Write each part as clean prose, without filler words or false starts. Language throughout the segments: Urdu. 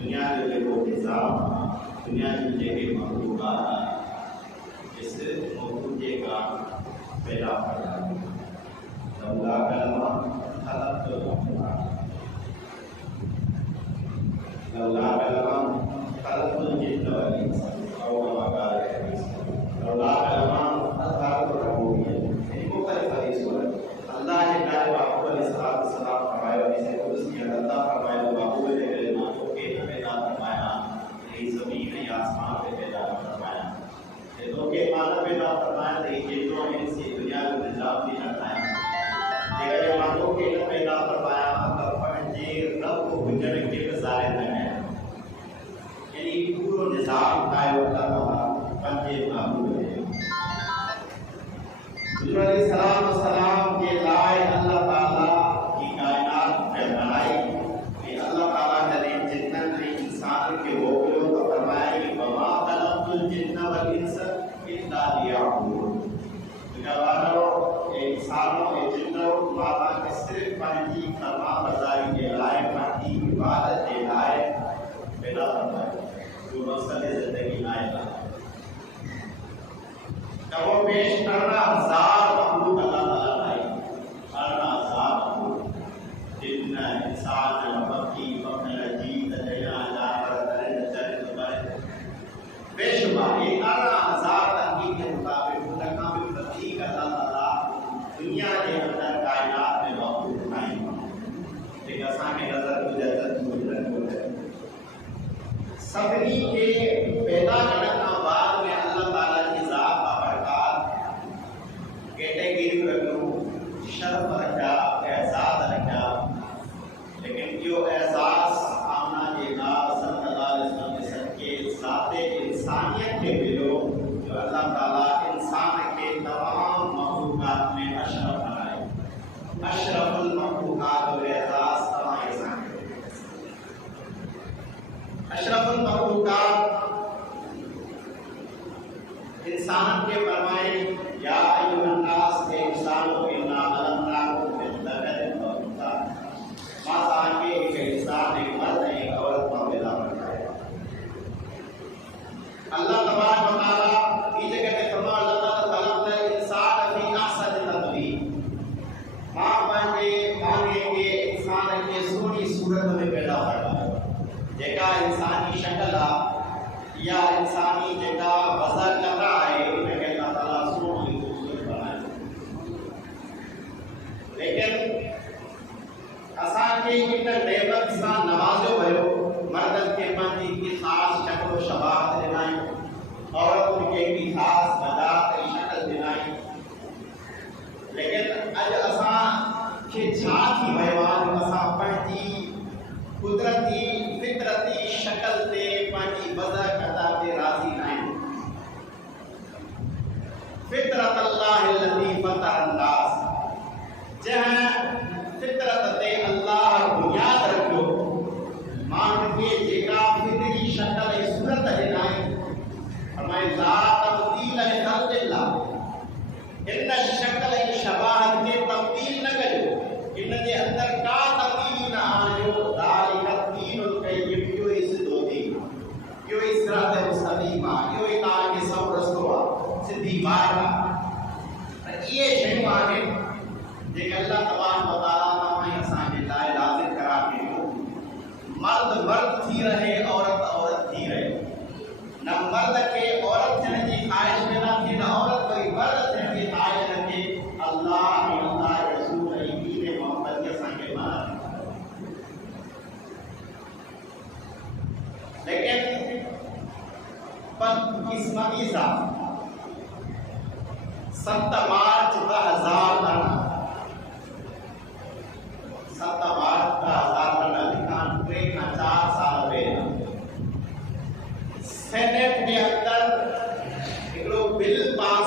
دنیا کے وہ نظام دنیا کی جگہ مخلوقات اس موجودے کا پیدا کرنا لولا کلمہ خلقت لولا کلمہ خلقت الجن والانس او كما قال لولا کلمہ خلقت الربوبیہ یہ مختلف حدیث ہے اللہ نے کہا باپ علیہ السلام فرمایا اسے قدس کی اللہ فرمایا باپ نے کلمات کے پیدا فرمایا یہ زمین یا آسمان پہ پیدا فرمایا یہ تو کہ مانا پیدا فرمایا تو یہ تو ان سے دنیا کو نظام بھی رکھایا دیگر مانو کہ پیدا فرمایا اگر پنجے رب کو گجر کے گزارے نہ یعنی پورا نظام قائم ہوتا تھا پنجے معبود ہے حضور علیہ السلام کے لائے اللہ تعالیٰ کی کائنات میں بنائی کہ اللہ تعالیٰ نے جنت نے انسان کے ہوگلوں کو فرمایا کہ وما خلقت الجن والانس الا لیعبدون جوانوں انسانوں جنوں مالا کے صرف پنجی فرما برداری کے لائے پنجی عبادت کے لائے پیدا فرمایا جو مقصد زندگی آئے گا جب وہ پیش کرنا ہزار مخلوق اللہ تعالیٰ لائی کرنا ہزار مخلوق جن انسان بکی بکر جیت دینا جانور درند چرند برد بے شمار یہ کرنا ہزار تنقید کے مطابق ان کا بھی تفصیل اللہ تعالیٰ دنیا کے اندر کائنات میں مخلوق بنائی لیکن اساں کے نظر مجھے مجرد ہو جائے سبھی کے پیدا کرنا بعد میں اللہ تعالیٰ کی ذات کیٹیگری رکھوں شرف رکھا اعزاز رکھا لیکن جو اعزاز آمنہ کے نام صلی اللہ علیہ وسلم کے صدقے ذات انسانیت کے بلو جو اللہ تعالیٰ انسان کے تمام مخلوقات میں اشرف بنائے اشرف المخلوقات اور اعزاز تمام انسان اشرف المخلوقات انسان کے فرمائے یا ایوہ الناس کے انسانوں انا خلقناکم من ذکر و انثی بات آگے ایک انسان ایک مرد ایک عورت کا پیدا کرتا ہے اللہ تبارک و تعالی یہ جگہ پہ فرما اللہ خلقنا الانسان فی احسن تقویم ماں پنجے مانگے کے انسان کے سونی صورت میں پیدا کرتا ہے جگہ انسانی شکل یا انسانی جگہ وزن لگا ہے انہیں کہتا تعالیٰ سونی لیکن اسان کے انٹر نعمت سا نوازو بھیو مردن کے پنجی کی خاص شکل و شباہت دنائی عورت ان کے کی خاص مدات شکل دنائی لیکن اج اسان کے جھاتی بھیوان اسان پنجی قدرتی فطرتی شکل تے پنجی وضع کرتا تے راضی نائیں فطرت اللہ الذی فطر الناس جہاں فطرت تے اللہ بنیاد رکھو مان کے جگہ فطری شکل صورت دنائیں فرمائے لا تبدیل لخلق اللہ ان شکل شباہت کے تبدیل نہ کرو ان کے اندر کا تبدیل نہ آجو ذالک الدین القیم you us do then you اس صراط مستقیمہ یو اتان کے سب رستوا سدھی مارگا یہ شہی مانے دیکھ اللہ تبارک و تعالیٰ نامہ اسان کے لائے لازم کرا کے مرد مرد تھی رہے عورت عورت تھی رہے نہ مرد کے عورت سے نجی خواہش میں نہ تھی نہ عورت کوئی مرد سے نجی خواہش نہ تھی اللہ رسول دین محمد کے اسان کے مانا لیکن قسمتی سا 7 مارچ 2000 7 مارچ 2000 لکھان پورے 4 سال پہلے سینٹ کے اندر ایکڑو بل پاس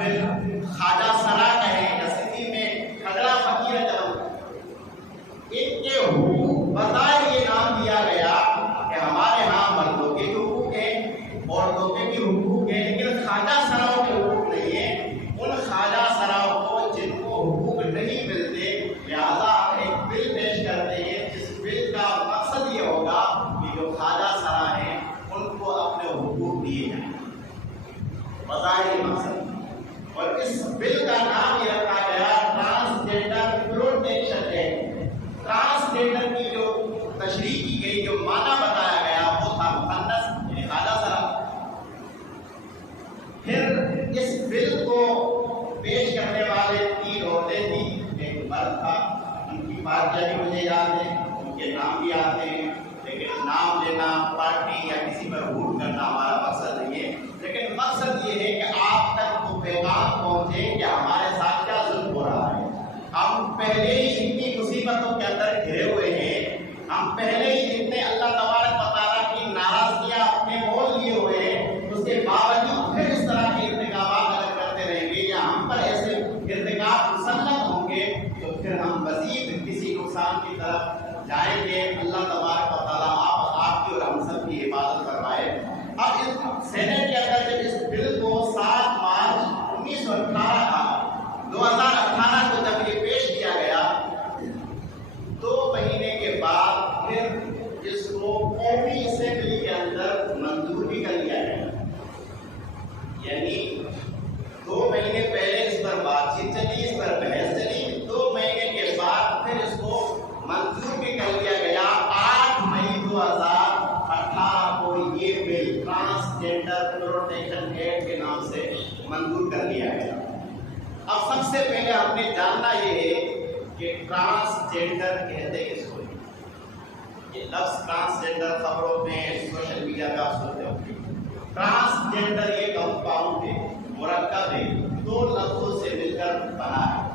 پھر خواجہ سرا کہیں یا سندھی میں کھگڑا فقیر جب ان کے حقوق بظاہر یہ نام دیا گیا کہ ہمارے ہاں مردوں کے بھی حقوق ہیں عورتوں کے بھی حقوق ہیں، لیکن خواجہ سراؤں کے حقوق نہیں ہیں۔ ان خواجہ سراؤں کو جن کو حقوق نہیں ملتے، لہٰذا ہم ایک بل پیش کرتے ہیں جس بل کا مقصد یہ ہوگا کہ جو خواجہ سرا ہیں ان کو اپنے حقوق دیے جائیں، بظاہر مقصد۔ اور اس بل کا نام یہ رکھا گیا ٹرانسجنڈر پروٹیکشن ایکٹ۔ ٹرانسجنڈر کی جو تشریح کی گئی، جو معنی بتایا گیا وہ تھا مخنث یعنی خواجہ سرا۔ پھر اس بل کو پیش کرنے والے 3 عورتیں تھیں، ایک مرد تھا، ان کی پارٹیاں بھی مجھے یاد ہیں، ان کے نام بھی آتے ہیں، لیکن نام لینا پارٹی یا کسی پر ووٹ کرنا ہمارا مقصد نہیں ہے، لیکن مقصد یہ ہے کہ آپ تک وہ پیغام پہنچے کہ ہمارے ساتھ کیا ظلم ہو رہا ہے۔ ہم پہلے ہی اتنی مصیبتوں کے اندر گھرے ہوئے ہیں، ہم پہلے ہی اتنے اللہ تبارک و تعالیٰ کی ناراضگیاں اپنے مول لیے ہوئے ہیں، اس کے باوجود پھر اس طرح کے ارتکابات اگر کرتے رہیں گے یا ہم پر ایسے ارتکاب مسلط ہوں گے تو پھر ہم مزید کسی نقصان کی طرف جائیں گے۔ اللہ تبارک و تعالیٰ آپ کی اور ہم سب کی حفاظت کروائے۔ اب اس سینٹ کے اندر جب اس بل کو 7 مارچ 2018 کو جب یہ پیش کیا گیا، 2 مہینے کے بعد پھر اس کو قومی اسمبلی کے اندر منظور بھی کر لیا گیا، یعنی 2 مہینے پہلے اس پر بات چیت چلی، اس پر بحث چلی، 2 مہینے کے بعد پھر اس کو منظور بھی کر لیا گیا۔ 8 مئی 2018 کو یہ بل ٹرانسجنڈر پروٹیکشن ایکٹ کے نام سے منظور کر لیا گیا۔ اب سب سے پہلے ہم نے جاننا یہ ہے کہ ٹرانسجنڈر کہتے کس کو؟ یہ لفظ ٹرانسجنڈر خبروں میں سوشل میڈیا پہ آپ سنتے ہوں گے۔ ٹرانسجنڈر یہ کمپاؤنڈ ہے، مرکب ہے، 2 لفظوں سے مل کر بنا ہے۔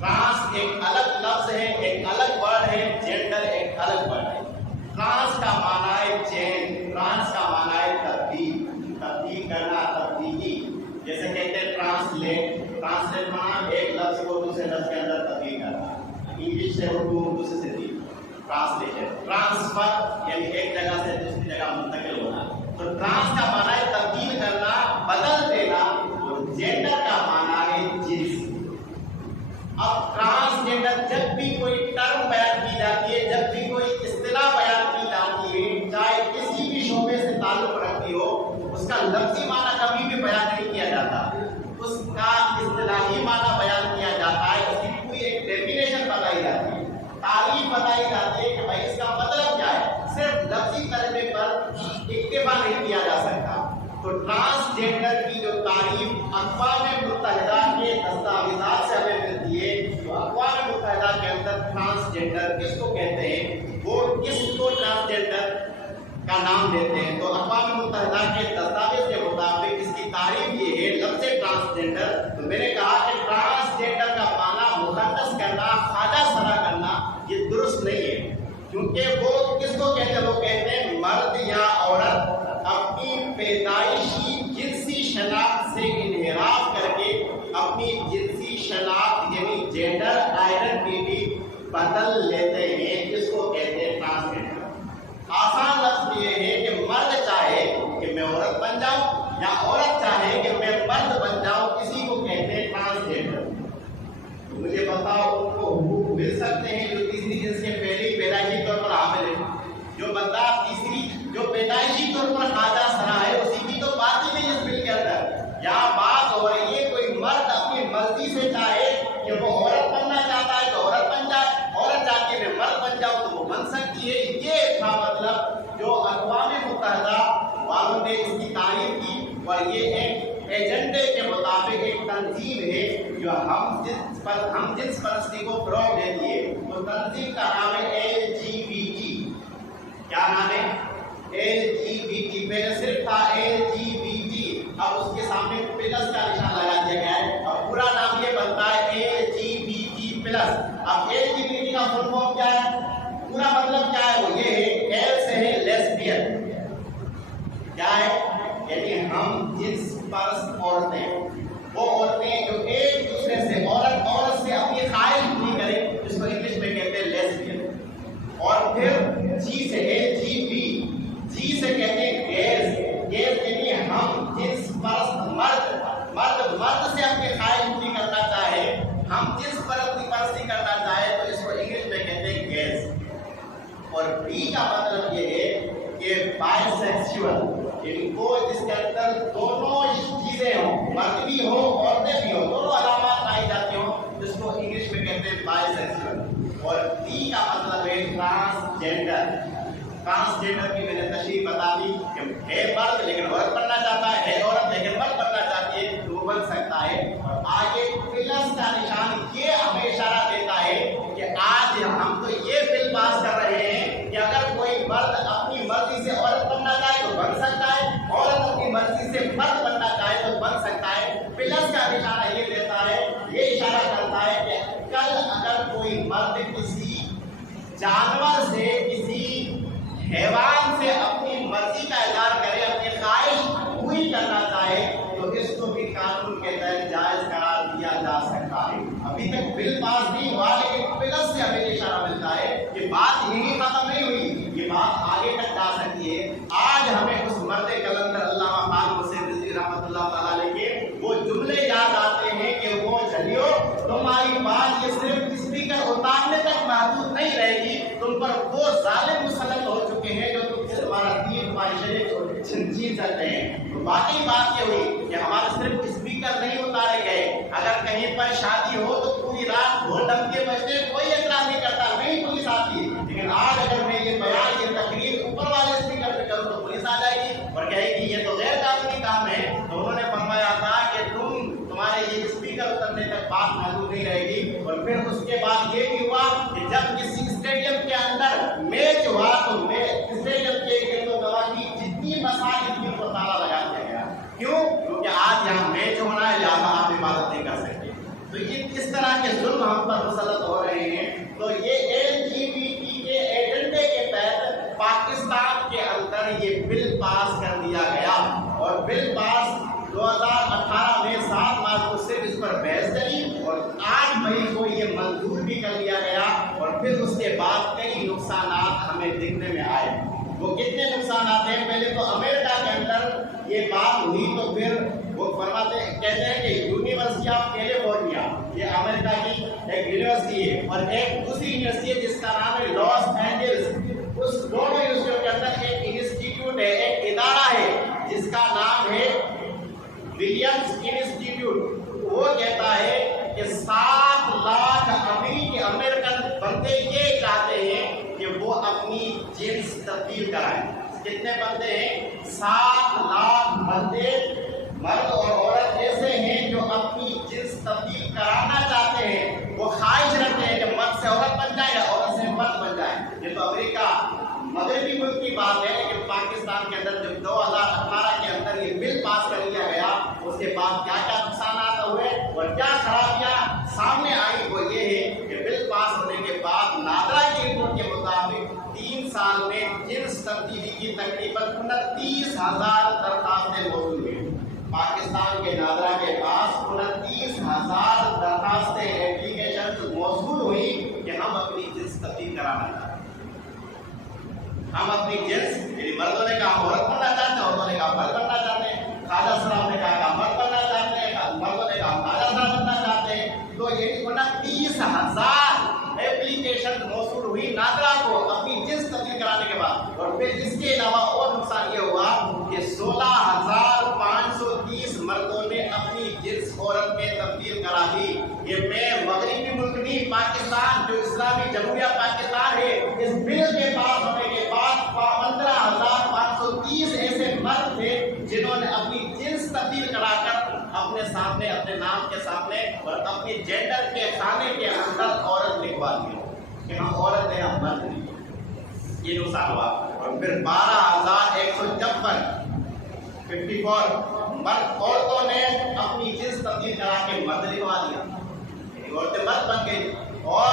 ٹرانس ایک الگ لفظ ہے، ایک الگ ورڈ ہے، جینڈر ایک الگ ورڈ ہے۔ ٹرانس کا معنی ہے چینج، ٹرانس کا معنی ہے تبدیل، تبدیل کرنا، تبدیلی۔ جیسے کہتے ہیں ٹرانسلیٹ، ٹرانسلیٹ معنی ایک لفظ کو دوسرے لفظ کے اندر تبدیل کرنا، انگلش سے اردو، اردو سے سندھی۔ ٹرانسلیشن، ٹرانسفر یعنی ایک جگہ سے دوسری جگہ منتقل ہونا۔ تو ٹرانس کا معنی ہے تبدیل کرنا، بدل دینا، اور جینڈر کا معنی ہے جنس۔ اب ٹرانسجنڈر جب بھی کوئی ٹرم بیان کی جاتی ہے، جب بھی کوئی اصطلاح بیان کی جاتی ہے، چاہے کسی بھی شعبے سے تعلق رکھتی ہو، اس کا لفظی معنی کبھی بھی بیان نہیں کیا جاتا، اس کا اصطلاحی معنی بیان کیا جاتا ہے، اس کی کوئی ایک ڈیفینیشن بتائی جاتی ہے، تعریف بتائی جاتی ہے کہ بھائی اس کا مطلب کیا ہے۔ صرف لفظی ترجمے پر اکتفا نہیں کیا جا سکتا۔ تو ٹرانسجنڈر کی جو تعریف اقوام متحدہ کے دستاویزات سے ہمیں ملتی ہے، تو اقوام متحدہ کے اندر ٹرانسجنڈر کس کو کہتے ہیں، وہ کس کو ٹرانسجنڈر کا نام دیتے ہیں، تو اقوام متحدہ کے دستاویز کے مطابق اس کی تعریف یہ ہے لفظ ٹرانسجنڈر۔ تو میں نے کہا کہ ٹرانسجنڈر کا معنی مخنث کرنا، خواجہ سرا کرنا یہ درست نہیں ہے، کیونکہ وہ کس کو کہتے ہیں، وہ کہتے ہیں مرد یا عورت اپنی پیدائشی جنسی شناخت سے انحراف کر کے اپنی جنسی شناخت یعنی جینڈر آئیڈینٹی بدل لیتے ہیں، جس کو کہتے ہیں ٹرانسجنڈر۔ آسان لفظ یہ ہے کہ مرد چاہے کہ میں عورت بن جاؤں یا عورت چاہے کہ میں مرد بن جاؤں، کسی کو کہتے ہیں ٹرانسجنڈر۔ مجھے بتاؤ ان کو حقوق مل سکتے ہیں جو تیسری جنس کے پہلے پیدائشی طور پر حامل ہے؟ جو بندہ تیسری جو پیدائشی طور پر خواجہ سرا ہے اسی کی تو بات ہی نہیں اس بل کے اندر۔ یہاں بات ہو رہی ہے کوئی مرد اپنی مرضی سے چاہے کہ وہ عورت بننا چاہتا ہے تو عورت بن جائے، عورت چاہتی ہے میں مرد بن جاؤں تو وہ بن سکتی ہے۔ یہ تھا مطلب جو اقوام متحدہ والوں نے اس کی تعریف کی، اور یہ ایک ایجنڈے کے مطابق ایک تنظیم ہے جو ہم جنس پرستی کو فروغ دیتی ہے۔ تو تنظیم کا نام ہے LGBT۔ کیا نام ہے؟ LGBT۔ پہلے صرف تھا LGBT، اب اس کے سامنے پلس کا نشان لگا دیا گیا ہے، اب پورا نام یہ بنتا ہے LGBT+۔ اب LGBT کا فل فارم کیا ہے، پورا مطلب کیا ہے، وہ یہ ہے ایل سے ہے لیسبین، کیا ہے یعنی ہم جنس پرست عورتیں، وہ عورتیں ان کو جس کے اندر دونوں چیزیں ہوں، مرد بھی ہو عورتیں بھی ہو، دونوں علامات پائی جاتی ہوں، جس کو انگلش میں کہتے ہیں بائی سیکسول. اور ٹی کا مطلب ہے ٹرانسجینڈر. ٹرانسجینڈر کی میں نے تشریح بتا دی کہ ہے مرد لیکن عورت بننا چاہتا ہے عورت لیکن مرد بننا چاہتی ہے تو وہ بن سکتا ہے. اور آگے پلس کا نشان یہ ہمیں اشارہ دیتا ہے کہ آج ہم تو یہ بل پاس کر رہے ہیں کہ اگر کوئی مرد اپنی مرضی سے عورت بننا چاہے تو بن سکتا ہے، عورت اپنی مرضی سے مرد بننا چاہے تو بن سکتا ہے. پلس کا نشانہ یہ دیتا ہے، یہ اشارہ کرتا ہے کہ کل اگر کوئی مرد کسی جانور سے کسی حیوان سے اپنی مرضی کا اظہار کرے، اپنی خواہش پوری کرنا چاہے تو اس کو بھی قانون کے تحت جائز قرار دیا جا سکتا ہے. ابھی تک بل پاس نہیں ہوا لیکن پلس سے ہمیں اشارہ ملتا ہے کہ بات یہی ختم نہیں ہوئی، یہ بات آگے تک جا سکتی ہے. آج ہمیں اس مرد کلندر علامہ خان حسین رضوی رحمۃ اللہ تعالیٰ علیہ کے وہ جملے یاد آتے ہیں کہ وہ جھلیو تمہاری بات یہ صرف اسپیکر اتارنے تک محدود نہیں رہے گی، تم پر وہ ظالم مسلط ہو چکے ہیں جو تم سے تمہارا دین تمہاری شریعت چھین سکتے ہیں. تو واقعی بات یہ ہوئی کہ ہمارے صرف اسپیکر نہیں اتارے گئے. اگر کہیں پر شادی ہو تو پوری رات ڈھول ڈمکے بجتے کوئی اعتراض نہیں کرتا، نہیں پولیس آتی. لیکن آج اگر میں یہ بیان یہ تقریر اوپر والے اسپیکر پہ کروں تو پولیس آ جائے گی اور کہے گی یہ تو غیر قانونی کام ہے. تو انہوں نے فرمایا تھا کہ تمہارے یہ اسپیکر اترنے تک بات محدود نہیں رہے گی. اور پھر اس کے بعد یہ بھی ہوا کہ جب کسی اسٹیڈیم کے اندر میچ ہوا تو اسٹیڈیم کے گرد و نواح کی جتنی مساجد تھی ان کو تالا لگا دیا گیا. کیوں؟ کیونکہ آج یہاں میچ ہونا ہے لہٰذا آپ عبادت نہیں کر سکتے. تو اس طرح کے ظلم ہم پر مسلط ہو رہے ہیں. تو یہ LGBT کے ایجنڈے کے تحت پاکستان کے اندر یہ بل پاس کر دیا گیا اور بل پاس 2018 میں 7 مارچ کو صرف اس پر بحث چلی اور 8 مئی کو یہ منظور بھی کر لیا گیا. اور پھر اس کے بعد کئی نقصانات ہمیں دیکھنے میں آئے. وہ کتنے نقصانات ہیں؟ پہلے تو امریکہ کے اندر یہ بات ہوئی تو پھر وہ کہتے ہیں کہ یونیورسٹی آف کیلیفورنیا یہ امریکہ کی ایک یونیورسٹی ہے اور ایک دوسری یونیورسٹی ہے جس کا نام ہے لاس اینجلس. اس دونوں یونیورسٹیوں کے اندر ایک انسٹیٹیوٹ ہے، ایک ادارہ ہے جس کا نام ہے ولیمز انسٹیٹیوٹ. وہ کہتا ہے کہ 7 لاکھ امریکن بندے یہ چاہتے ہیں کہ وہ اپنی جنس تبدیل کرائیں. کتنے بندے ہیں؟ 7 لاکھ بندے مرد اور عورت ایسے ہیں جو اپنی جنس تبدیل کرانا چاہتے ہیں. وہ خواہش رکھتے ہیں کہ مرد سے عورت بن جائے یا عورت سے مرد بن جائے. یہ تو امریکہ مغربی ملک کی بات ہے. لیکن پاکستان کے اندر جب 2018 کے اندر یہ بل پاس کر لیا گیا اس کے بعد کیا کیا نقصانات ہوئے اور کیا خرابیاں سامنے آئی وہ یہ ہے کہ بل پاس ہونے کے بعد نادرا کی رپورٹ کے مطابق 3 سال میں جنس تبدیلی کی تقریباً 29,000 درخواستیں موصول ہوئی. پاکستان کے نادرا کے پاس 29,000 درخواستیں ایپلیکیشن موصول ہوئی کہ ہم اپنی جنس تبدیل کرانا چاہتے ہیں. ہم اپنی جنس یعنی مردوں نے کہا عورت بننا چاہتے ہیں، عورتوں نے کہا مرد بننا چاہتے ہیں. خواجہ صاحب نے کہا مرد بننا چاہتے ہیں، مردوں نے کہا خواجہ صاحب بننا چاہتے ہیں. تو یہ 29,000 ایپلیکیشن موصول ہوئی نادرا کو اپنی جنس تبدیل کرانے کے بعد. اور پھر اس کے علاوہ اور نقصان یہ ہوا کہ 16,530 مردوں نے اپنی جنس عورت میں تبدیل کرا دی. یہ میں مغربی ملک نہیں، پاکستان جو اسلامی جمہوریہ پاکستان ہے اس بل کے پاس ہونے کے بعد 15,530 ایسے مرد تھے جنہوں نے اپنی جنس تبدیل کرا کر اپنے سامنے اپنے نام کے سامنے اور اپنی جینڈر کے خانے کے اندر عورت لکھوا دی کہ ہم عورت ہیں ہم مرد نہیں. یہ نقصان ہوا. اور پھر 12,154 مرد عورتوں نے اپنی جنس تبدیل کرا کے مرد لکھوا دیا، عورتیں مرد بن گئی. اور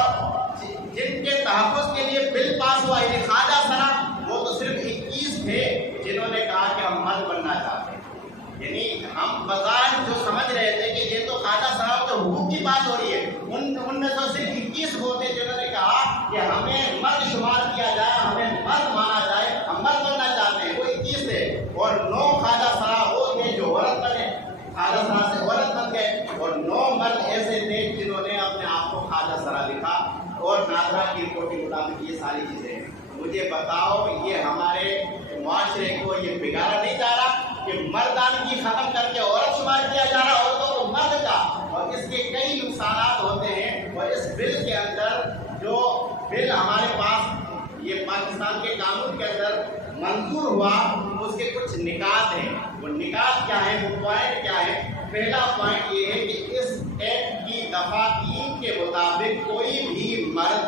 جن کے تحفظ کے لیے بل پاس ہوا یعنی خواجہ صاحب وہ تو صرف 21 تھے جنہوں نے کہا کہ ہم مرد بننا چاہتے ہیں. یعنی ہم بظاہر جو سمجھ رہے تھے کہ یہ تو خواجہ صاحب کے حقوق کی بات ہو رہی ہے، ان میں تو صرف 21 وہ تھے جنہوں نے کہا کہ ہمیں مرد شمار کیا جائے، ہمیں مرد مانا جائے، ہم مرد بننا چاہتے ہیں. وہ 21 تھے اور 9 خواجہ صاحب وہ تھے جو عورت بنے، خواجہ صاحب سے عورت بن گئے. اور 9 مرد ایسے تھے جنہوں نے اپنے آپ کو خواجہ صاحب لکھا. اور نادرا کی رپورٹ کے مطابق یہ ساری چیزیں. مجھے بتاؤ یہ ہمارے معاشرے کو یہ بگاڑا نہیں جا رہا کہ مردانگی ختم کر کے عورت شمار کیا جا رہا عورتوں کو مرد کا، اور اس کے کئی نقصانات ہوتے ہیں۔ اور اس بل کے اندر جو بل ہمارے پاس یہ پاکستان کے قانون کے اندر منظور ہوا، اس کے کچھ نکات ہیں۔ وہ نکات کیا ہیں، وہ پوائنٹ کیا ہے؟ پہلا پوائنٹ یہ ہے کہ اس ایکٹ کی دفعہ 3 کے مطابق کوئی بھی مرد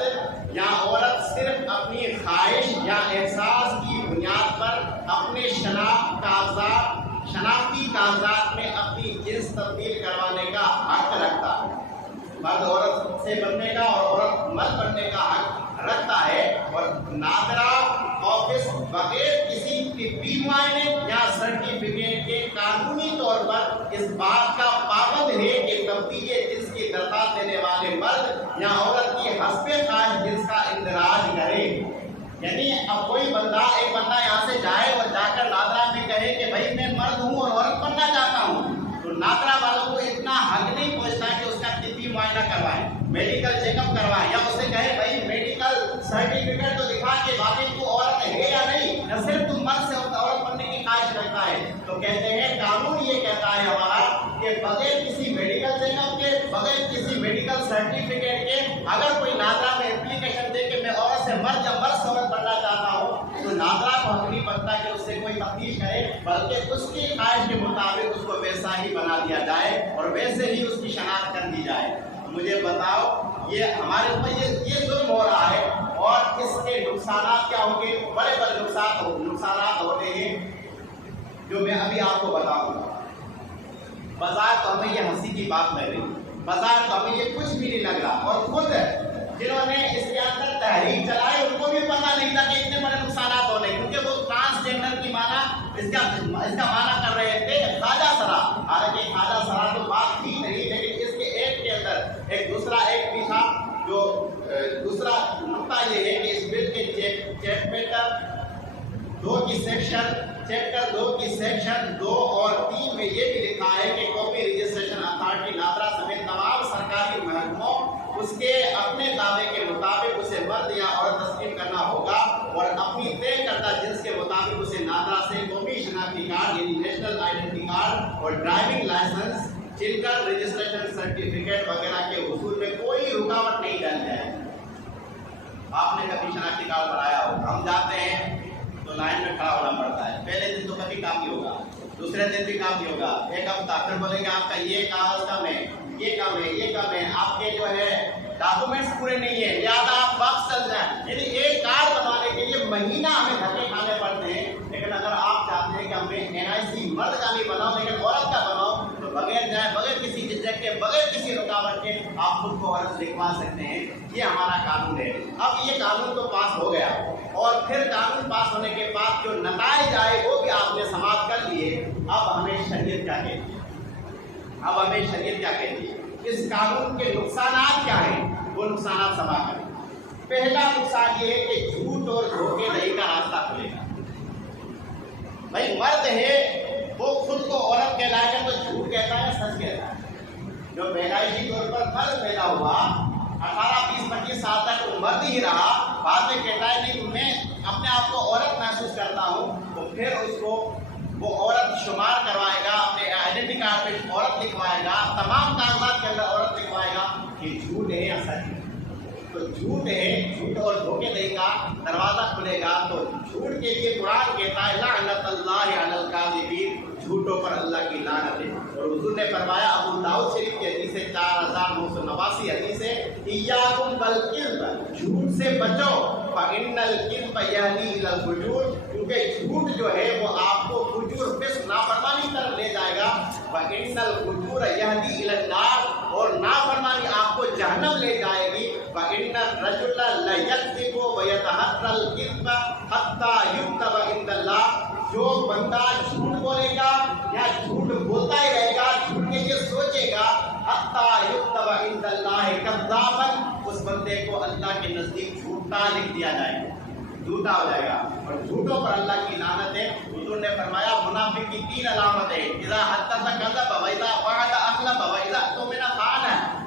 یا عورت صرف اپنی خواہش یا احساس کی بنیاد پر اپنے شناختی کاغذات میں اپنی جنس تبدیل کروانے کا حق رکھتا ہے۔ مرد عورت سے بننے کا اور عورت مرد بننے کا حق رکھتا ہے، اور نادرا آفس بغیر کسی طبی معائنے یا سرٹیفکیٹ کے قانونی طور پر اس بات کا پابند ہے کہ تبدیل جنس کی درخواست دینے والے مرد یا عورت کی حسب خواہش جنس کا اندراج کرے۔ یعنی اب کوئی بندہ ایک بندہ یہاں سے جائے اور جا کر نادرا میں کہے کہ بھائی میں مرد ہوں اور عورت بننا چاہتا ہوں، تو نادرا والوں کو اتنا حق نہیں پہنچتا کہ اس کا طبی معائنہ کروائیں، میڈیکل چیک اپ کروائیں، یا اسے کہے بھائی میڈیکل سرٹیفکیٹ تو دکھا کہ واقعی تو عورت ہے یا نہیں، یا صرف تم مرد سے عورت بننے کی خواہش رکھتا ہے۔ تو کہتے ہیں قانون یہ کہتا ہے ہمارا کہ بغیر کسی میڈیکل چیک اپ کے، بغیر کسی میڈیکل سرٹیفکیٹ کے اگر کوئی نادرا میں اپلیکیشن دے کہ میں عورت سے مرد یا مرد سے عورت بننا چاہتا ہوں، تو نادرا کو حق نہیں بنتا کہ اس سے کوئی تفتیش کرے، بلکہ اس کی خواہش کے مطابق اس کو ویسا ہی بنا دیا جائے اور ویسے ہی اس کی شناخت کر دی جائے۔ مجھے بتاؤ یہ ہمارے اوپر یہ ظلم ہو رہا ہے، اور اس کے نقصانات کیا ہوں گے؟ بڑے بڑے نقصانات ہوتے ہیں جو میں ابھی آپ کو بتاؤں گا۔ بظاہر تو ہمیں یہ ہنسی کی بات لگ رہی، بظاہر تو ہمیں یہ کچھ بھی نہیں لگ رہا، اور خود جنہوں نے اس کے اندر تحریک چلائی ان کو بھی پتہ نہیں تھا کہ اتنے بڑے نقصانات ہونے، کیونکہ وہ ٹرانسجینڈر کی معنی اس کا معنی کر رہے تھے خواجہ سرا، حالانکہ خواجہ سرا تو بات تھی نہیں، لیکن اس کے ایک کے اندر ایک دوسرا ایک بھی تھا۔ جو دوسرا نقطہ یہ ہے کہ اس بل کے چیپٹر 2 کی سیکشن 2 اور 3 میں یہ بھی لکھا ہے کہ کاپی رجسٹریشن اتھارٹی نادرا سمیت تمام سرکاری محکموں اس کے اپنے دعوے کے مطابق اسے مرد یا عورت تسلیم کرنا ہوگا، اور اپنی طے کردہ جنس کے مطابق اسے نادرا سے قومی شناختی کارڈ یعنی نیشنل آئیڈینٹی کارڈ اور driving licence, children registration certificate وغیرہ کے حصول میں کوئی رکاوٹ نہیں ڈال جائے۔ آپ نے کبھی شناختی کارڈ بنایا ہو، ہم جاتے ہیں تو لائن میں کھڑا ہونا پڑتا ہے، پہلے دن تو کبھی کام نہیں ہوگا، دوسرے دن بھی کام نہیں ہوگا، ایک ہفتہ پھر بولیں گے آپ کا یہ کاغذ کم ہے، یہ کم ہے، یہ کم ہے، آپ کے جو ہے ڈاکومنٹس پورے نہیں ہیں، لہٰذا آپ واپس چل جائیں۔ یعنی ایک کارڈ بنانے کے لیے مہینہ ہمیں دھکے کھانے پڑتے ہیں، لیکن اگر آپ چاہتے ہیں کہ ہمیں NIC مرد کا نہیں بناؤ لیکن عورت کا بناؤ، تو بغیر جائیں، بغیر کسی جھجک کے، بغیر کسی رکاوٹ کے آپ خود کو عورت لکھوا سکتے ہیں۔ یہ ہمارا قانون ہے۔ اب یہ قانون تو پاس ہو گیا، اور پھر قانون پاس ہونے کے بعد جو نتائج آئے وہ بھی آپ نے سماعت کر لیے۔ اب ہمیں شریعت کیا کہتی ہے؟ اس قانون کے نقصانات کیا ہیں؟ وہ نقصانات سما کریں۔ پہلا نقصان یہ ہے کہ جھوٹ اور دھوکے دہی کا راستہ کھلے گا۔ بھائی مرد ہے وہ خود کو عورت کہلائے گا تو جھوٹ کہتا ہے سچ کہتا ہے۔ جو پیدائشی طور پر مرد پیدا ہوا 18 20 25 سال تک وہ مرد ہی رہا، بعد میں کہتا ہے کہ میں اپنے آپ کو عورت محسوس کرتا ہوں، تو پھر اس کو وہ عورت شمار کروائے گا، اپنے آئیڈینٹی کارڈ پہ عورت لکھوائے گا، تمام کاغذات کے اندر عورت لکھوائے گا کہ جھوٹ ہے یا سچ ہے۔ تو جھوٹ ہے، جھوٹ اور دھوکے دہی کا دروازہ کھلے گا، تو جھوٹ کے لیے قرآن کہتا ہے لعنت اللہ علی الکاذبین، جھوٹوں پر اللہ کی لعنت ہے۔ اور حضور نے فرمایا ابو داؤد شریف کی حدیث ہے 4989 حدیث ہے، ایاکم بالکذب، جھوٹ سے بچو، فإن الکذب یہدی الی الفجور، کیونکہ جھوٹ جو ہے وہ آپ کو فجور فسق نافرمانی طرف لے جائے گا، فإن الفجور یہدی الی النار، اور نافرمانی آپ کو جہنم لے جائے گی، فإن الرجل لیکذب ویتحری الکذب حتی یکتب عند اللہ، جو بندہ جھوٹ بولے گا یا جھوٹ بولتا ہی رہے گا، جھوٹ کے لیے سوچے گا، حتی یکتب عند اللہ کذابا، اس بندے کو اللہ کے نزدیک جھوٹا لکھ دیا جائے گا، جھوٹا ہو جائے گا، اور جھوٹوں پر اللہ کی لعنت ہے۔ حضور نے فرمایا منافق کی 3 علامتیں، اذا حدث کذب واذا وعد اخلف واذا اؤتمن خان،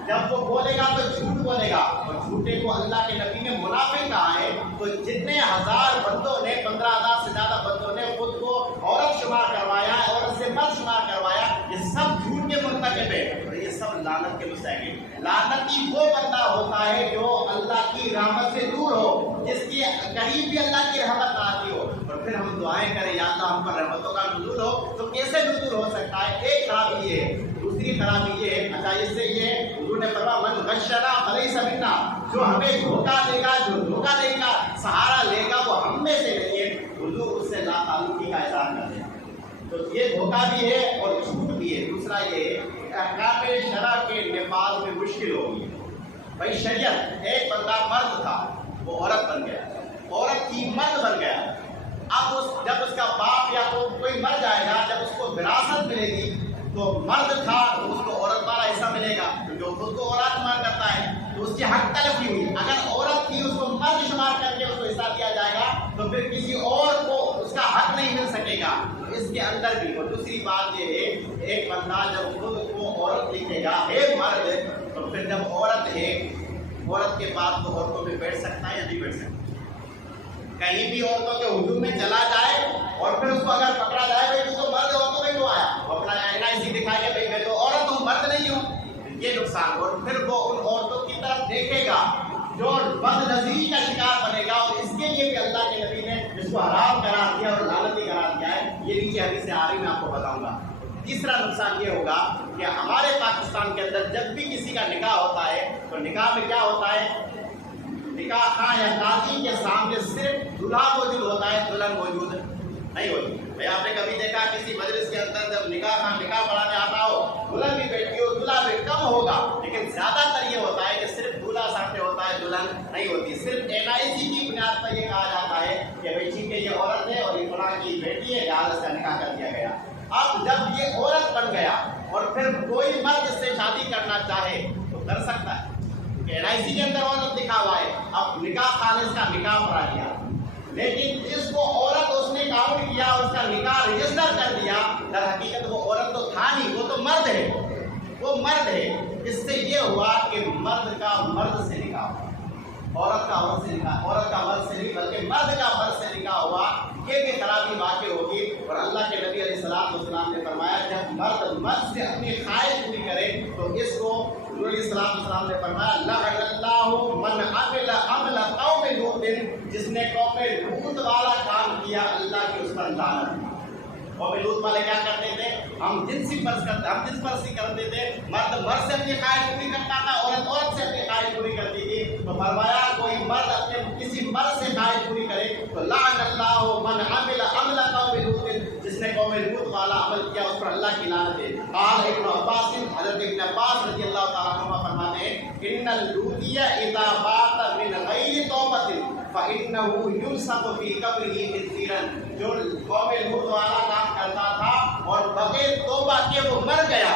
جب وہ بولے گا تو جھوٹ بولے گا، اور جھوٹے کو اللہ کے نبی نے منافق کہا ہے۔ تو جتنے ہزار بندوں نے 15,000 سے زیادہ بندوں نے شمار کروایا اور اس سے مرد شمار کروایا، یہ سب جھوٹ کے مرتکب ہے اور یہ سب لعنت کے مستحق ہیں۔ لعنتی وہ بندہ ہوتا ہے جو اللہ کی رحمت سے دور ہو، جس کی کہیں بھی اللہ کی رحمت نہ آتی ہو، اور پھر ہم دعائیں کریں یا اللہ ہم پر رحمتوں کا نزول ہو، تو کیسے نزول ہو سکتا ہے؟ ایک خرابی یہ ہے۔ دوسری خرابی یہ ہے، اچھا اس سے یہ حضور نے فرمایا من غشنا فلیس منا، جو ہمیں دھوکہ دے گا، جو دھوکہ دے گا، سہارا لے گا، وہ ہم میں سے نہیں ہے۔ حضور اس سے لا تعلقی کا اظہار کر دیا۔ تو یہ دھوکہ بھی ہے اور جھوٹ بھی ہے۔ دوسرا یہ ہے کہ احکام شرع کے نفاذ میں مشکل ہوگی۔ بھائی شریعت، ایک بندہ مرد تھا، وہ عورت بن گیا، عورت تھی مرد بن گیا۔ اب جب اس کا باپ یا کوئی مر جائے گا، جب اس کو وراثت ملے گی تو مرد تھا تو اس کو عورت والا حصہ ملے گا، کیونکہ وہ خود کو عورت شمار کرتا ہے، تو اس کی حق تلفی ہوئی۔ اگر عورت تھی اس کو مرد شمار کر کے اس کو حصہ دیا جائے گا تو پھر کسی اور کو اس کا حق نہیں مل سکے گا۔ اس کے اندر بھی اور دوسری بات یہ ہے، ایک بندہ جب خود کو عورت لکھے گا ہے مرد، تو پھر جب عورت ہے، عورت کے بعد تو عورتوں میں بیٹھ سکتا ہے یا نہیں بیٹھ سکتا؟ کہیں بھی عورتوں کے ہجوم میں چلا جائے اور پھر اس کو اگر پکڑا جائے بھائی تو مرد عورتوں میں کیوں آیا، وہ اپنا NIC دکھائے گا بھائی میں تو عورت ہوں، مرد نہیں ہوں، یہ نقصان۔ اور پھر وہ ان عورتوں کی طرف دیکھے گا جو بد نظری کا شکار بنے گا، اور اس کے لیے بھی اللہ کے نبی نے اس کو حرام قرار دیا اور لعنتی قرار دیا ہے۔ یہ نیچے حدیث آ رہی میں آپ کو بتاؤں گا۔ تیسرا نقصان یہ ہوگا کہ ہمارے پاکستان کے اندر جب بھی کسی کا نکاح ہوتا ہے تو نکاح میں کیا ہوتا ہے، نکاح خواہ یا قاضی کے سامنے صرف دلہا موجود ہوتا ہے، دلہن موجود نہیں ہوتی۔ بھائی آپ نے کبھی دیکھا کسی مجلس کے اندر جب نکاح خواہ نکاح پڑھانے آتا ہو، دلہن بھی بیٹھی ہو، دلہا بھی کم ہوگا، لیکن زیادہ تر یہ ہوتا ہے کہ صرف دلہا سامنے ہوتا ہے، دلہن نہیں ہوتی۔ صرف NIC کی بنیاد پر یہ کہا جاتا ہے کہ بھائی ٹھیک ہے یہ عورت ہے اور یہ فلاں کی بیٹی ہے، لہٰذا اس کا نکاح کر دیا گیا۔ اب جب یہ عورت بن گیا اور پھر کوئی مرد اس سے شادی کرنا چاہے تو کر سکتا ہے، NIC کے اندر عورت لکھا ہوا ہے، اب نکاح خالص کا نکاح پڑھا دیا، لیکن جس کو عورت اس نے کاؤنٹ کیا، اس کا نکاح رجسٹر کر دیا، در حقیقت وہ عورت تو تھا نہیں، وہ تو مرد ہے، وہ مرد ہے۔ اس سے یہ ہوا کہ مرد کا مرد سے نکاح ہوا، عورت کا عورت سے نکاح، عورت کا مرد سے نہیں بلکہ مرد کا مرد سے نکاح ہوا۔ یہ خرابی واقع ہوگی، اور اللہ کے نبی علیہ السلام نے فرمایا جب مرد مرد سے اپنی خواہش پوری کرے تو اس کو حضور علیہ السلام نے فرمایا لعن اللہ من عمل عمل قوم لوط، جس نے قوم لوط والا کام کیا اللہ کی اس پر لعنت۔ قوم لوط والے کیا کرتے تھے، ہم جنس پرستی کرتے تھے، مرد مرد سے اپنی خواہش پوری کرتا تھا، عورت عورت سے اپنی خواہش پوری کرتی تھی، تو فرمایا کوئی مرد اپنے کسی مرد سے خواہش پوری کرے تو لعن اللہ من عمل عمل قوم لوط، جس نے قوم لوط والا عمل کیا اس پر اللہ کی لعنت ہے۔ قال ابن عباس، حضرت ابن عباس رضی اللہ تعالیٰ عنہ فرماتے ہیں ان اللوطی اذا بات من غیر توبۃ فإنه ينصب في قبره خنزيرا، جو قوم لوط والا کام کرتا تھا اور بغیر توبہ کے وہ مر گیا،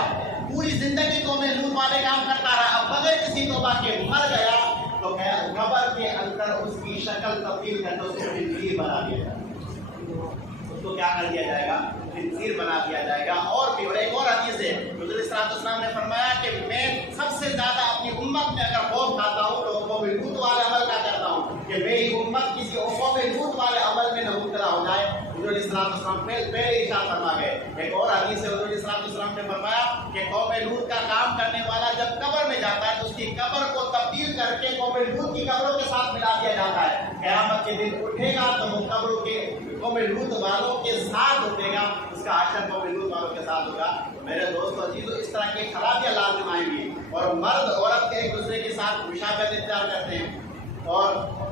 پوری زندگی قوم لوط والے کام کرتا رہا، اب بغیر کسی توبہ کے مر گیا تو قبر کے اندر اس کی شکل تبدیل کر کے اس کو خنزیر بنا دیا جائے گا، اس کو کیا کر دیا جائے گا، خنزیر بنا دیا جائے گا۔ اور بھی ایک اور حدیث ہے، حضور صلی اللہ علیہ وسلم نے فرمایا کہ میں سب سے زیادہ اپنی امت میں اگر خوف کھاتا ہوں تو قوم لوط والے عمل کا کرتا ہوں کہ میری امت کسی قوم لوط والے عمل میں نہ مبتلا ہو جائے۔ حضور صلی اللہ علیہ وسلم پہلے ارشاد فرما گئے۔ ایک اور حدیث ہے، حضور صلی اللہ علیہ وسلم نے فرمایا کہ قوم لوط کا کام کرنے والا جب قبر میں جاتا ہے تو اس کی قبر کو تبدیل کر کے قوم لوط کی قبروں کے ساتھ ملا دیا جاتا ہے۔ قیامت کے دن اٹھے گا تو وہ قبروں کے قوم لوط والوں کے ساتھ اٹھے گا، اس کا حشر قوم لوط والوں کے ساتھ ہوگا۔ میرے دوستو عزیزو، اس طرح کی خرابیاں لازم آئیں گی اور مرد عورت کے ایک دوسرے کے ساتھ مشابہت اختیار کرتے ہیں۔ اور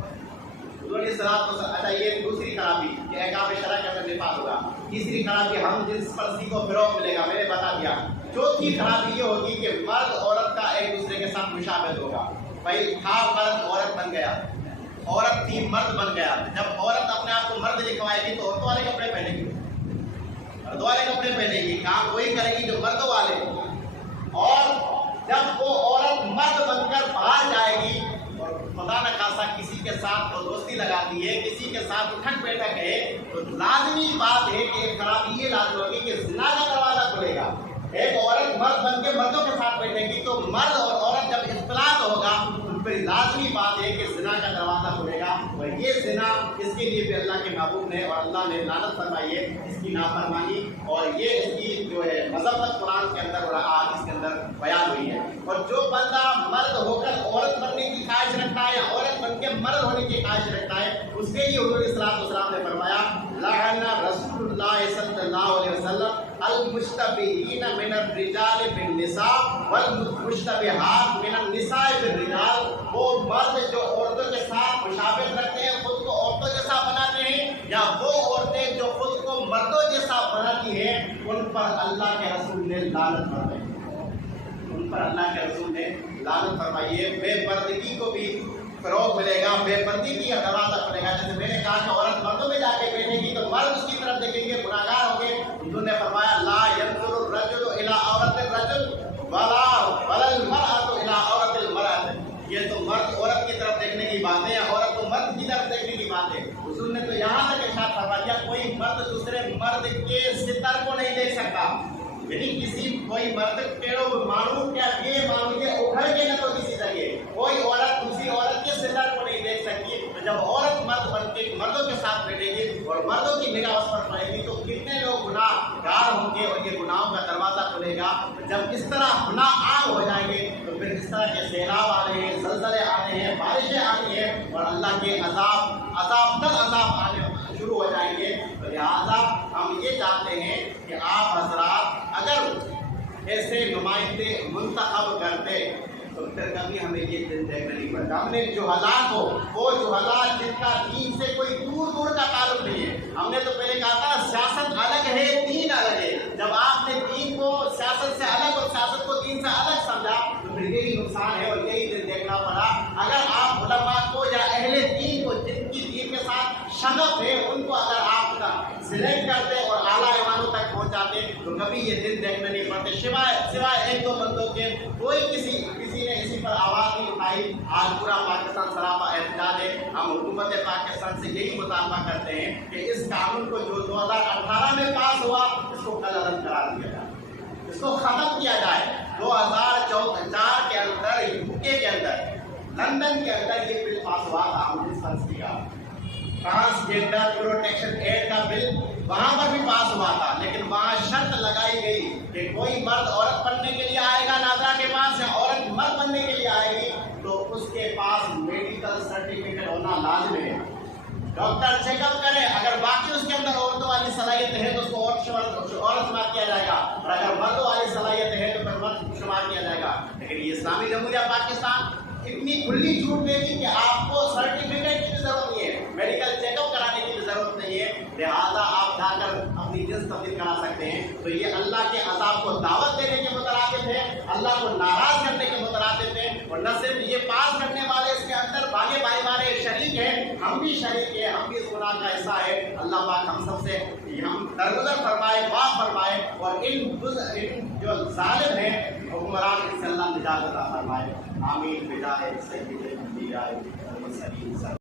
اچھا یہ دوسری خرابی کہ احکام شرع کے اندر نفاذ ہوگا۔ تیسری خرابی ہم جنس پرستی کو فروغ ملے گا، میں نے بتا دیا۔ چوتھی خرابی یہ ہوگی کہ مرد عورت کا ایک دوسرے کے ساتھ مشابہت ہوگا۔ بھائی تھا مرد عورت بن گیا، عورت تھی مرد بن گیا، جب عورت اپنے آپ کو مرد لکھوائے گی تو عورتوں والے کپڑے پہنے گی، مرد والے کپڑے پہنے گی، کام وہی کرے گی جو مرد والے۔ اور جب وہ عورت مرد بن کر باہر جائے گی اور خدا نہ خاصا کسی کے ساتھ تو دوستی لگاتی ہے، کسی کے ساتھ اٹھک بیٹھک ہے، تو لازمی بات ہے کہ خرابی یہ لازم ہوگی کہ زنا کا دروازہ کھلے گا۔ ایک عورت مرد بن کے مردوں کے ساتھ بیٹھے گی تو مرد اور عورت جب اختلاط ہوگا تو پھر لازمی بات ہے کہ زنا کا دروازہ کھلے گا۔ اور یہ زنا اس کے لیے بھی اللہ کے محبوب نے اور اللہ نے لعنت فرمائی ہے اس کی نافرمانی، اور یہ اس کی جو ہے مذمت قرآن کے اندر اور احادیث کے اندر بیان ہوئی ہے۔ اور جو بندہ مرد ہو کر عورت بننے کی خواہش رکھتا ہے یا عورت بن کے مرد ہونے کی خواہش رکھتا ہے، اس کے لیے حضور صلی اللہ علیہ وسلم نے فرمایا لعن رسول اللہ صلی اللہ علیہ وسلم المشتبہین من الرجال بالنساء والمشتبہات من النساء بالرجال۔ وہ مرد جو عورتوں کے ساتھ مشابہت رکھتے ہیں، خود کو عورتوں جیسا بناتے ہیں، یا وہ عورتیں جو خود کو مردوں جیسا بناتی ہیں، ان پر اللہ کے رسول نے لعنت فرمائی، ان پر اللہ کے رسول نے لعنت فرمائی ہے۔ بے پردگی کو بھی فروغ ملے گا، بے پردگی کی دروازہ کھلے گا۔ جیسے میں نے کہا کہ عورت مردوں میں جا کے بیٹھے گی تو مرد اس کی طرف دیکھیں گے، گناہگار ہوں گے۔ انہوں نے فرمایا لا ينظر الرجل الى عورت الرجل ولا المرأة الى عورت المرأة۔ یہ تو مرد عورت کی طرف دیکھنے کی بات ہے یا عورت کو مرد کی طرف دیکھنے کی بات ہے۔ حضور نے تو یہاں تک ارشاد فرما دیا کوئی مرد دوسرے مرد کے ستر کو نہیں دیکھ سکتا، یعنی کسی کوئی مرد پیڑوں کو معلوم کیا یہ معلوم کہ اکھڑ کے نہ تو کسی جگہ کوئی عورت دوسری عورت کے ستر کو نہیں دیکھ سکتی۔ تو جب عورت مرد بن کے مردوں کے ساتھ بیٹھے گی اور مردوں کی نگاہ اس پر پڑے گی تو کتنے لوگ گناہ گار ہوں گے اور یہ گناہوں کا دروازہ کھلے گا۔ جب اس طرح گناہ عام ہو جائیں گے تو پھر اس طرح کے سیلاب آنے ہیں، زلزلے آنے ہیں، بارشیں آنی ہیں اور اللہ کے عذاب آنے شروع ہو جائیں گے۔ تو لہٰذا ہم یہ چاہتے ہیں کہ آپ حضرات اگر ایسے نمائندے منتخب کرتے تو پھر کبھی ہمیں یہ دن دیکھنا نہیں پڑتا۔ ہم نے جو حالات ہو وہ جو حالات جن کا دین سے کوئی دور کا تعلق نہیں ہے، ہم نے تو پہلے کہا تھا سیاست الگ ہے دین الگ ہے۔ جب آپ نے دین کو سیاست سے الگ اور سیاست کو دین سے الگ سمجھا تو پھر یہی نقصان ہے اور یہی دن دیکھنا پڑا۔ اگر آپ علماء کو یا اہل دین کو جن کی دین کے ساتھ شغف ہے ان کو اگر آپ سلیکٹ کرتے اور اعلیٰ ایوانوں تک پہنچاتے تو کبھی یہ دن دیکھنے نہیں پڑتے، سوائے ایک دو بندوں کے کوئی کسی نے اسی پر آواز نہیں اٹھائی۔ آج پورا پاکستان سراپا احتجاج ہے۔ ہم حکومت پاکستان سے یہی مطالبہ کرتے ہیں کہ اس قانون کو جو 2018 میں پاس ہوا اس کو کل عدم قرار دیا جائے، اس کو ختم کیا جائے۔ 2004 کے اندر یوکے کے اندر لندن کے اندر یہ بل پاس ہوا تھا، ٹرانسجینڈر پروٹیکشن ایکٹ کا بل وہاں پر بھی پاس ہوا تھا، لیکن وہاں شرط لگائی گئی کہ کوئی مرد عورت بننے کے لیے آئے گا ناظرہ کے پاس یا عورت مرد بننے کے لیے آئے گی تو اس کے پاس میڈیکل سرٹیفکیٹ ہونا لازم ہے۔ ڈاکٹر چیک اپ کرے، اگر باقی اس کے اندر عورتوں والی صلاحیت ہے تو اس کو عورت شمار کیا جائے گا، اور اگر مردوں والی صلاحیت ہے تو پھر مرد شمار کیا جائے گا۔ لیکن یہ اسلامی جمہوریہ پاکستان اتنی کھلی چھوٹ دے دی کہ آپ کو سرٹیفکیٹ کی بھی ضرورت نہیں ہے، میڈیکل چیک اپ کرانے کی بھی ضرورت نہیں ہے، لہٰذا آپ جا کر اپنی جنس تبدیل کرا سکتے ہیں۔ تو یہ اللہ کے عذاب کو دعوت دینے کے مترادف ہے، اللہ کو ناراض کرنے کے مترادف ہے، اور نہ صرف یہ پاس کرنے والے اس کے اندر بھاگے بھائی والے شریک ہیں، ہم بھی شریک ہیں، ہم بھی اس گناہ کا حصہ ہے۔ اللہ پاک ہم سب سے ہم درگزر فرمائے، معاف فرمائے، اور ان جو ظالم ہیں حکمران ان سے اللہ نجات عطا فرمائے۔ آمین بجاہ سید الانبیاء والمرسلین۔